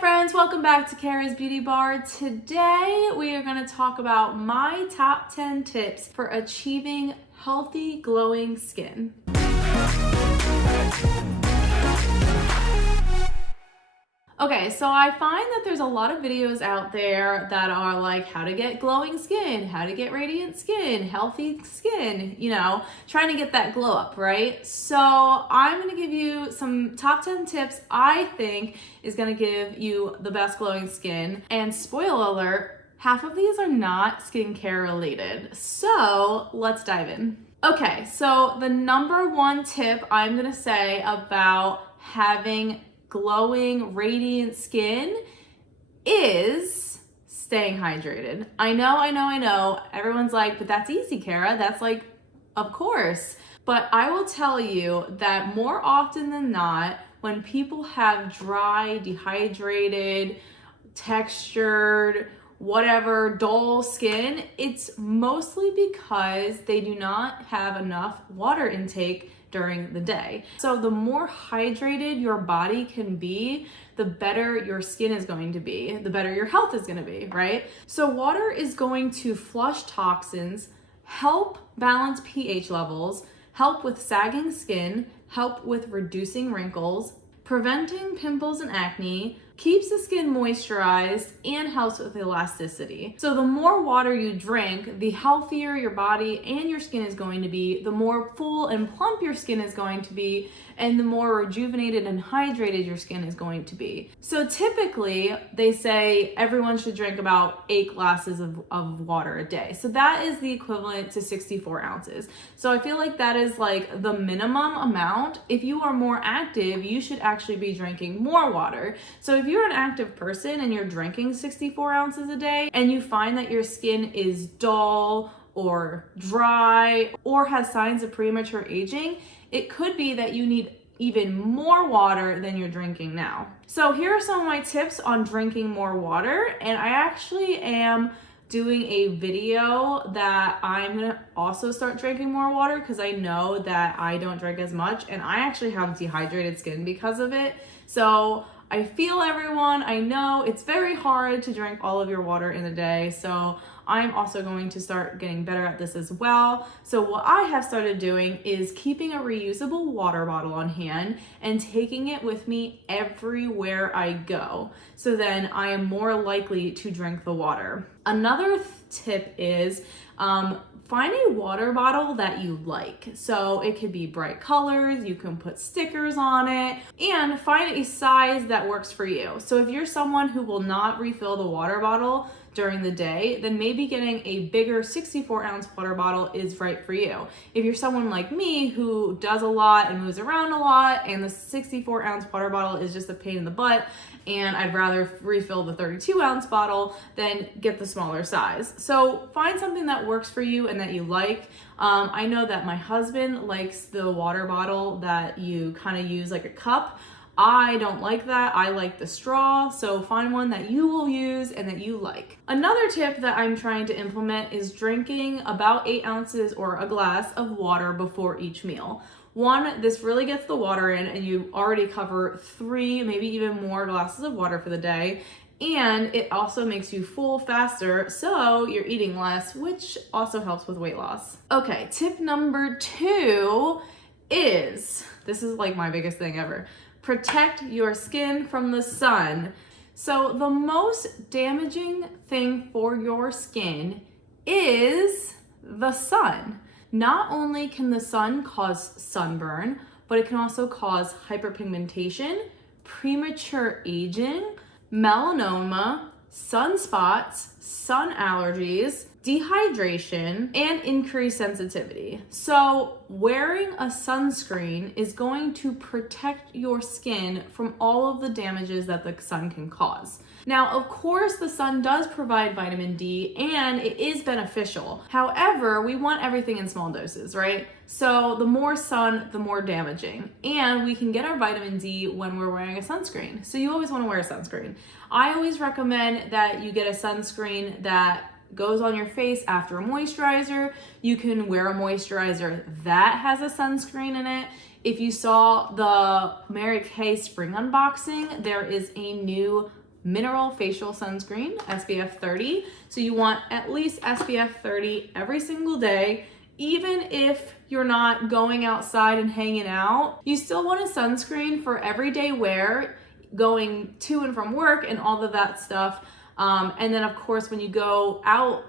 friends, welcome back to Karah's Beauty Bar. Today we are going to talk about my top 10 tips for achieving healthy, glowing skin. Okay, so I find that there's a lot of videos out there that are like how to get glowing skin, how to get radiant skin, healthy skin, trying to get that glow up, right? So I'm gonna give you some top 10 tips I think is gonna give you the best glowing skin. And spoiler alert, half of these are not skincare related. So let's dive in. Okay, so the number one tip I'm gonna say about having glowing, radiant skin is staying hydrated. I know. Everyone's like, but that's easy, Karah. That's like, of course. But I will tell you that more often than not, when people have dry, dehydrated, textured, whatever, dull skin, it's mostly because they do not have enough water intake during the day. So the more hydrated your body can be, the better your skin is going to be, the better your health is going to be, right? So water is going to flush toxins, help balance pH levels, help with sagging skin, help with reducing wrinkles, preventing pimples and acne, keeps the skin moisturized, and helps with elasticity. So the more water you drink, the healthier your body and your skin is going to be, the more full and plump your skin is going to be, and the more rejuvenated and hydrated your skin is going to be. So typically, they say everyone should drink about 8 glasses of water a day. So that is the equivalent to 64 ounces. So I feel like that is like the minimum amount. If you are more active, you should actually be drinking more water. So if you're an active person and you're drinking 64 ounces a day and you find that your skin is dull or dry or has signs of premature aging, it could be that you need even more water than you're drinking now. So here are some of my tips on drinking more water, and I actually am doing a video that I'm gonna also start drinking more water because I know that I don't drink as much and I actually have dehydrated skin because of it. So I feel everyone, I know it's very hard to drink all of your water in a day, so I'm also going to start getting better at this as well. So what I have started doing is keeping a reusable water bottle on hand and taking it with me everywhere I go. So then I am more likely to drink the water. Another tip is find a water bottle that you like. So it could be bright colors, you can put stickers on it, and find a size that works for you. So if you're someone who will not refill the water bottle during the day, then maybe getting a bigger 64-ounce water bottle is right for you. If you're someone like me who does a lot and moves around a lot and the 64-ounce water bottle is just a pain in the butt and I'd rather refill the 32-ounce bottle, then get the smaller size. So find something that works for you and that you like. I know that my husband likes the water bottle that you kind of use like a cup. I don't like that. I like the straw, so find one that you will use and that you like. Another tip that I'm trying to implement is drinking about 8 ounces or a glass of water before each meal. One, this really gets the water in and you already cover 3, maybe even more glasses of water for the day. And it also makes you full faster, so you're eating less, which also helps with weight loss. Okay, tip number 2 is, this is like my biggest thing ever, protect your skin from the sun. So the most damaging thing for your skin is the sun. Not only can the sun cause sunburn, but it can also cause hyperpigmentation, premature aging, melanoma, sunspots, sun allergies, dehydration, and increased sensitivity. So wearing a sunscreen is going to protect your skin from all of the damages that the sun can cause. Now, of course, the sun does provide vitamin D and it is beneficial. However, we want everything in small doses, right? So the more sun, the more damaging. And we can get our vitamin D when we're wearing a sunscreen. So you always want to wear a sunscreen. I always recommend that you get a sunscreen that goes on your face after a moisturizer. You can wear a moisturizer that has a sunscreen in it. If you saw the Mary Kay spring unboxing, there is a new mineral facial sunscreen, SPF 30. So you want at least SPF 30 every single day. Even if you're not going outside and hanging out, you still want a sunscreen for everyday wear, going to and from work and all of that stuff. And then of course, when you go out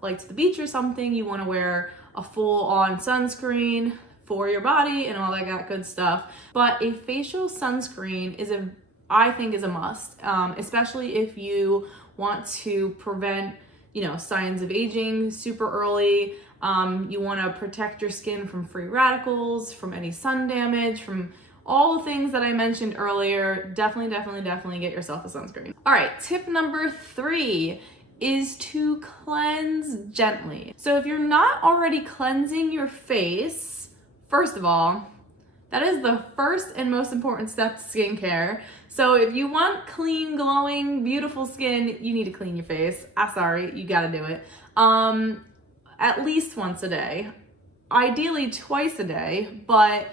like to the beach or something, you want to wear a full on sunscreen for your body and all that good stuff. But a facial sunscreen I think is a must, especially if you want to prevent, signs of aging super early. You want to protect your skin from free radicals, from any sun damage, from all the things that I mentioned earlier. Definitely get yourself a sunscreen. All right, tip number 3 is to cleanse gently. So if you're not already cleansing your face, first of all, that is the first and most important step to skincare. So if you want clean, glowing, beautiful skin, you need to clean your face. Sorry, you gotta do it. At least once a day, ideally twice a day, but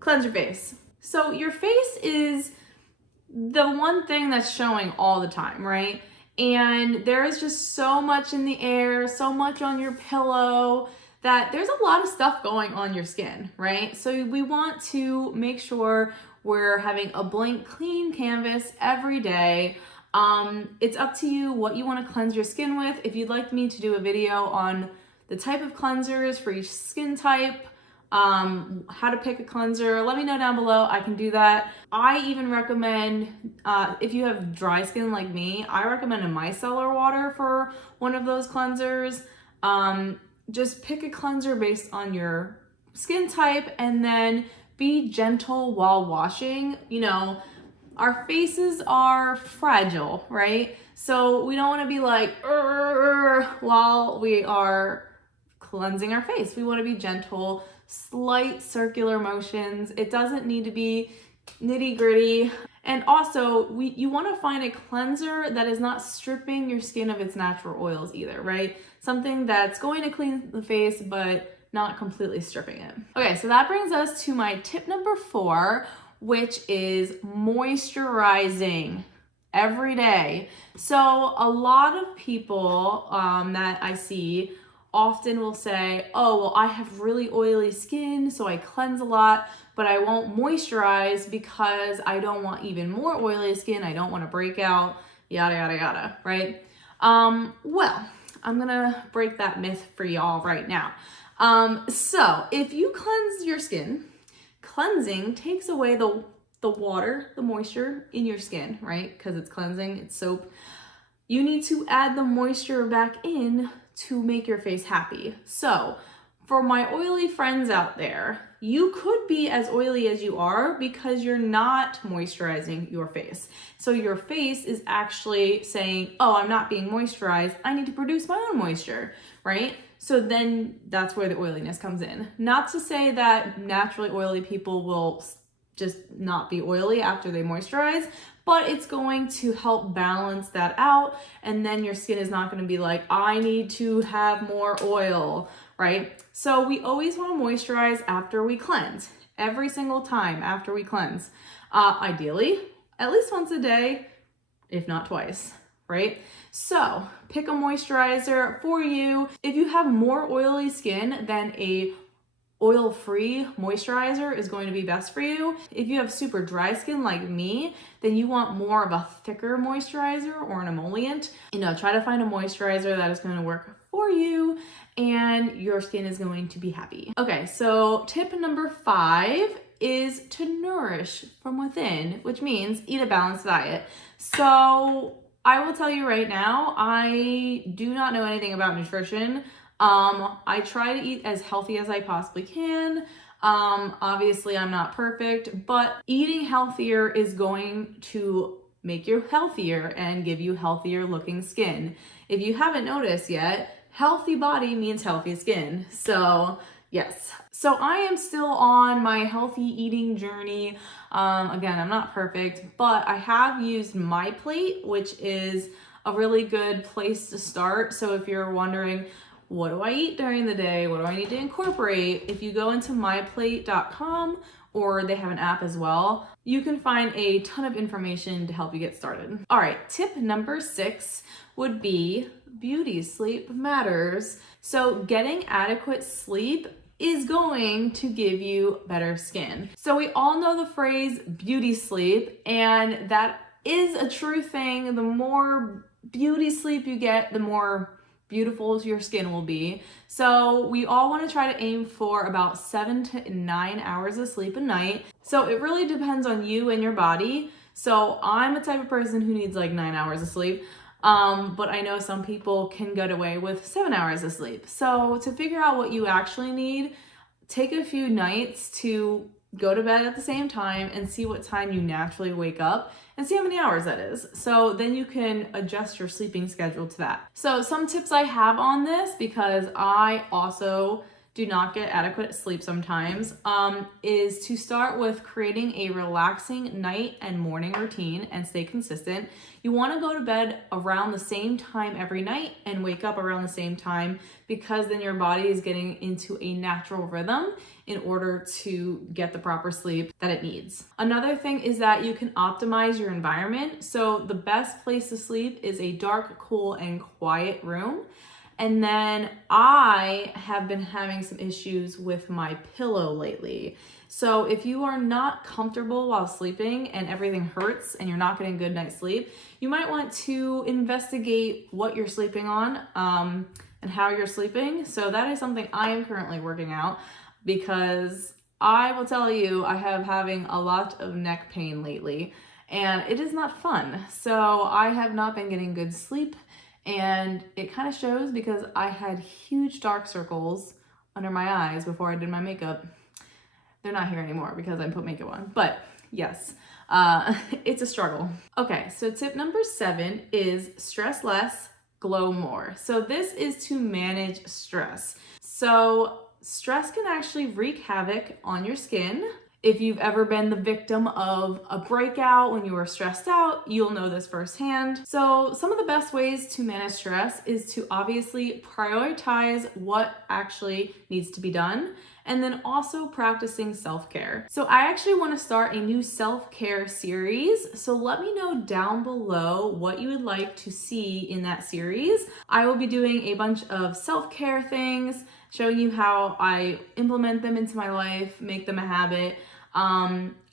cleanse your face. So your face is the one thing that's showing all the time, right? And there is just so much in the air, so much on your pillow, that there's a lot of stuff going on your skin, right? So we want to make sure we're having a blank, clean canvas every day. It's up to you what you want to cleanse your skin with. If you'd like me to do a video on the type of cleansers for each skin type, how to pick a cleanser, let me know down below. I can do that. I even recommend, if you have dry skin like me, I recommend a micellar water for one of those cleansers. Just pick a cleanser based on your skin type and then be gentle while washing. Our faces are fragile, right? So we don't want to be like, while we are cleansing our face. We want to be gentle, slight circular motions. It doesn't need to be nitty gritty. And also, you want to find a cleanser that is not stripping your skin of its natural oils either, right? Something that's going to clean the face, but not completely stripping it. Okay, so that brings us to my tip number 4, which is moisturizing every day. So a lot of people that I see often will say, oh, well, I have really oily skin, so I cleanse a lot, but I won't moisturize because I don't want even more oily skin. I don't want to break out, yada, yada, yada, right? Well, I'm gonna break that myth for y'all right now. So if you cleanse your skin, cleansing takes away the water, the moisture in your skin, right? Because it's cleansing, it's soap. You need to add the moisture back in to make your face happy. So for my oily friends out there, you could be as oily as you are because you're not moisturizing your face. So your face is actually saying, oh, I'm not being moisturized. I need to produce my own moisture, right? So then that's where the oiliness comes in. Not to say that naturally oily people will just not be oily after they moisturize, but it's going to help balance that out. And then your skin is not going to be like, I need to have more oil, right? So we always want to moisturize after we cleanse, every single time after we cleanse. Ideally, at least once a day, if not twice, right? So pick a moisturizer for you. If you have more oily skin, then a oil-free moisturizer is going to be best for you. If you have super dry skin like me, then you want more of a thicker moisturizer or an emollient. Try to find a moisturizer that is going to work for you and your skin is going to be happy. Okay, so tip number 5 is to nourish from within, which means eat a balanced diet. So I will tell you right now, I do not know anything about nutrition. I try to eat as healthy as I possibly can. Obviously I'm not perfect, but eating healthier is going to make you healthier and give you healthier looking skin. If you haven't noticed yet, healthy body means healthy skin. So yes. So I am still on my healthy eating journey. Again, I'm not perfect, but I have used My Plate, which is a really good place to start. So if you're wondering, what do I eat during the day? What do I need to incorporate? If you go into myplate.com or they have an app as well. You can find a ton of information to help you get started. All right, tip number 6 would be beauty sleep matters. So getting adequate sleep is going to give you better skin. So we all know the phrase beauty sleep, and that is a true thing. The more beauty sleep you get, the more beautiful your skin will be. So we all want to try to aim for about 7 to 9 hours of sleep a night. So it really depends on you and your body. So I'm a type of person who needs like 9 hours of sleep. But I know some people can get away with 7 hours of sleep. So to figure out what you actually need, take a few nights to go to bed at the same time and see what time you naturally wake up and see how many hours that is. So then you can adjust your sleeping schedule to that. So some tips I have on this, because I also do not get adequate sleep sometimes, is to start with creating a relaxing night and morning routine and stay consistent. You want to go to bed around the same time every night and wake up around the same time, because then your body is getting into a natural rhythm in order to get the proper sleep that it needs. Another thing is that you can optimize your environment. So the best place to sleep is a dark, cool, and quiet room. And then I have been having some issues with my pillow lately. So if you are not comfortable while sleeping and everything hurts and you're not getting a good night's sleep, you might want to investigate what you're sleeping on and how you're sleeping. So that is something I am currently working out, because I will tell you, I have having a lot of neck pain lately and it is not fun. So I have not been getting good sleep. And it kind of shows, because I had huge dark circles under my eyes before I did my makeup. They're not here anymore because I put makeup on. But yes, it's a struggle. Okay, so tip number 7 is stress less, glow more. So this is to manage stress. So stress can actually wreak havoc on your skin. If you've ever been the victim of a breakout when you were stressed out, you'll know this firsthand. So some of the best ways to manage stress is to obviously prioritize what actually needs to be done, and then also practicing self-care. So I actually want to start a new self-care series. So let me know down below what you would like to see in that series. I will be doing a bunch of self-care things, showing you how I implement them into my life, make them a habit.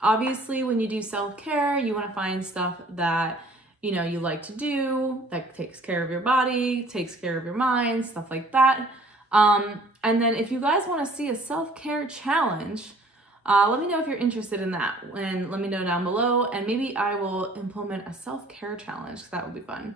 Obviously, when you do self-care, you want to find stuff that you like to do, that takes care of your body, takes care of your mind, stuff like that. And then if you guys want to see a self-care challenge, let me know if you're interested in that, and let me know down below, and maybe I will implement a self-care challenge, because that would be fun.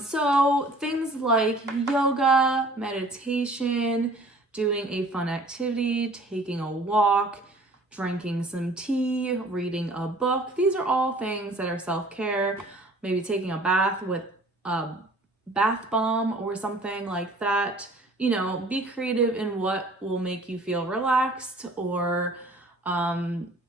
So things like yoga, meditation, doing a fun activity, taking a walk, drinking some tea, reading a book. These are all things that are self-care. Maybe taking a bath with a bath bomb or something like that. Be creative in what will make you feel relaxed or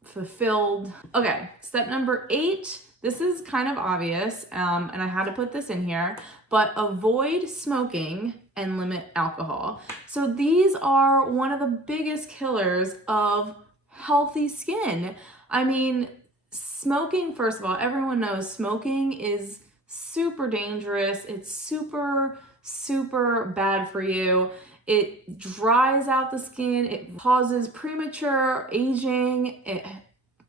fulfilled. Okay, step number 8. This is kind of obvious, and I had to put this in here, but avoid smoking and limit alcohol. So these are one of the biggest killers of healthy skin. I mean, smoking, first of all, everyone knows smoking is super dangerous. It's super, super bad for you. It dries out the skin. It causes premature aging. It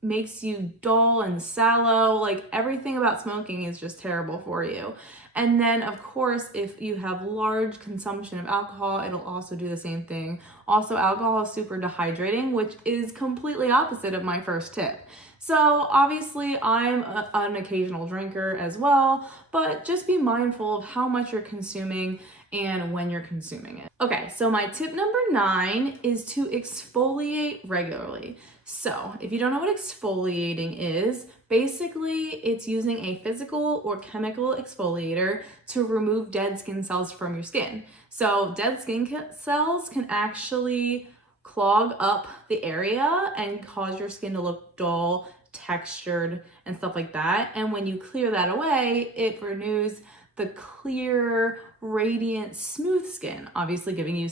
makes you dull and sallow. Like, everything about smoking is just terrible for you. And then, of course, if you have large consumption of alcohol, it'll also do the same thing. Also, alcohol is super dehydrating, which is completely opposite of my first tip. So obviously, I'm an occasional drinker as well, but just be mindful of how much you're consuming and when you're consuming it. Okay, so my tip number 9 is to exfoliate regularly. So if you don't know what exfoliating is, basically it's using a physical or chemical exfoliator to remove dead skin cells from your skin. So dead skin cells can actually clog up the area and cause your skin to look dull, textured, and stuff like that. And when you clear that away, it renews the clear, radiant, smooth skin, obviously giving you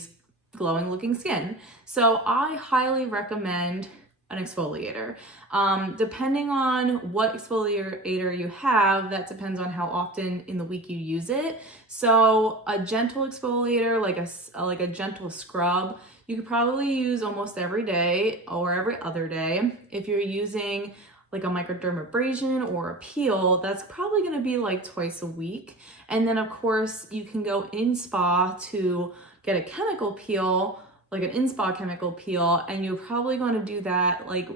glowing looking skin. So I highly recommend an exfoliator. Depending on what exfoliator you have, that depends on how often in the week you use it. So a gentle exfoliator, like a gentle scrub, you could probably use almost every day or every other day. If you're using like a microdermabrasion or a peel, that's probably going to be like twice a week. And then of course you can go in spa to get a chemical peel, like an in-spa chemical peel, and you're probably going to do that like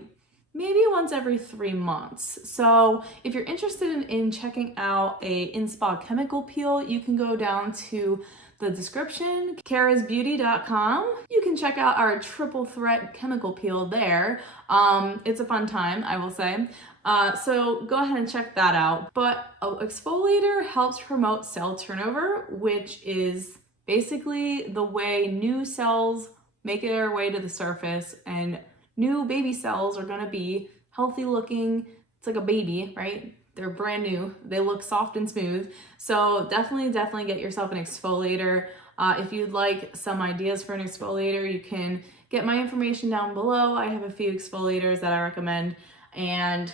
maybe once every 3 months. So if you're interested in checking out a in-spa chemical peel, you can go down to the description, karahsbeauty.com. You can check out our triple threat chemical peel there. It's a fun time, I will say. So go ahead and check that out. But an exfoliator helps promote cell turnover, which is basically the way new cells make their way to the surface, and new baby cells are gonna be healthy looking. It's like a baby, right? They're brand new. They look soft and smooth. So definitely get yourself an exfoliator. If you'd like some ideas for an exfoliator, you can get my information down below. I have a few exfoliators that I recommend, and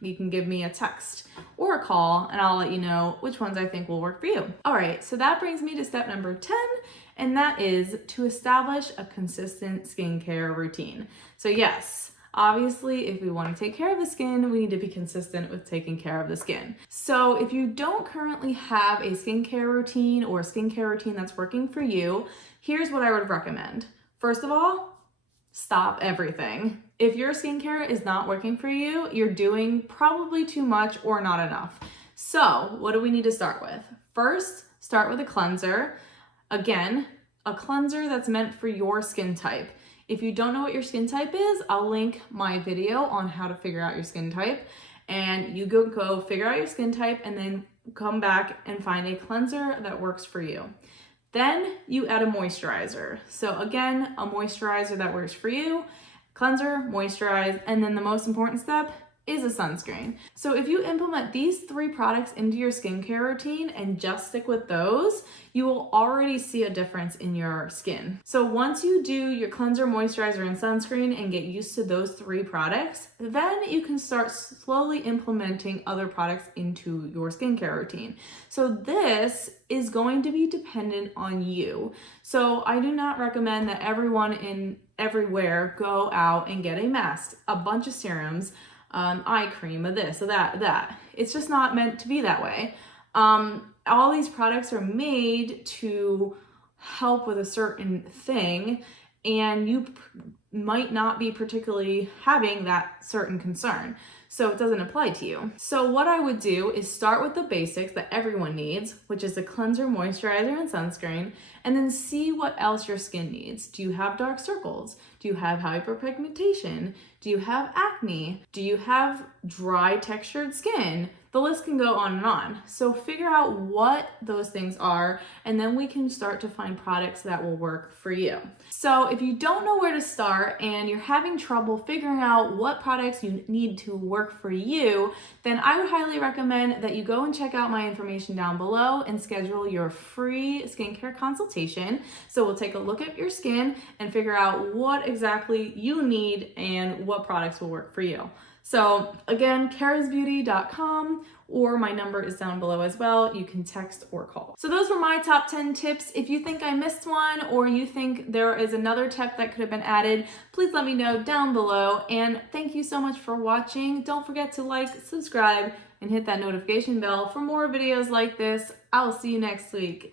you can give me a text or a call and I'll let you know which ones I think will work for you. All right, so that brings me to step number 10, and that is to establish a consistent skincare routine. So yes, obviously, if we want to take care of the skin, we need to be consistent with taking care of the skin. So if you don't currently have a skincare routine or a skincare routine that's working for you, here's what I would recommend. First of all, stop everything. If your skincare is not working for you, you're doing probably too much or not enough. So what do we need to start with? First, start with a cleanser. Again, a cleanser that's meant for your skin type. If you don't know what your skin type is, I'll link my video on how to figure out your skin type, and you go figure out your skin type and then come back and find a cleanser that works for you. Then you add a moisturizer. So again, a moisturizer that works for you, cleanser, moisturize, and then the most important step is a sunscreen. So if you implement these 3 products into your skincare routine and just stick with those, you will already see a difference in your skin. So once you do your cleanser, moisturizer, and sunscreen and get used to those 3 products, then you can start slowly implementing other products into your skincare routine. So this is going to be dependent on you. So I do not recommend that everyone everywhere go out and get a mask, a bunch of serums, eye cream, of this, of that. It's just not meant to be that way. All these products are made to help with a certain thing, and you might not be particularly having that certain concern, so it doesn't apply to you. So what I would do is start with the basics that everyone needs, which is a cleanser, moisturizer, and sunscreen, and then see what else your skin needs. Do you have dark circles? Do you have hyperpigmentation? Do you have acne? Do you have dry textured skin? The list can go on and on. So figure out what those things are, and then we can start to find products that will work for you. So if you don't know where to start and you're having trouble figuring out what products you need to work for you, then I would highly recommend that you go and check out my information down below and schedule your free skincare consultation. So we'll take a look at your skin and figure out what exactly you need and what products will work for you. So again, karahsbeauty.com, or my number is down below as well. You can text or call. So those were my top 10 tips. If you think I missed one, or you think there is another tip that could have been added, please let me know down below. And thank you so much for watching. Don't forget to like, subscribe, and hit that notification bell for more videos like this. I'll see you next week.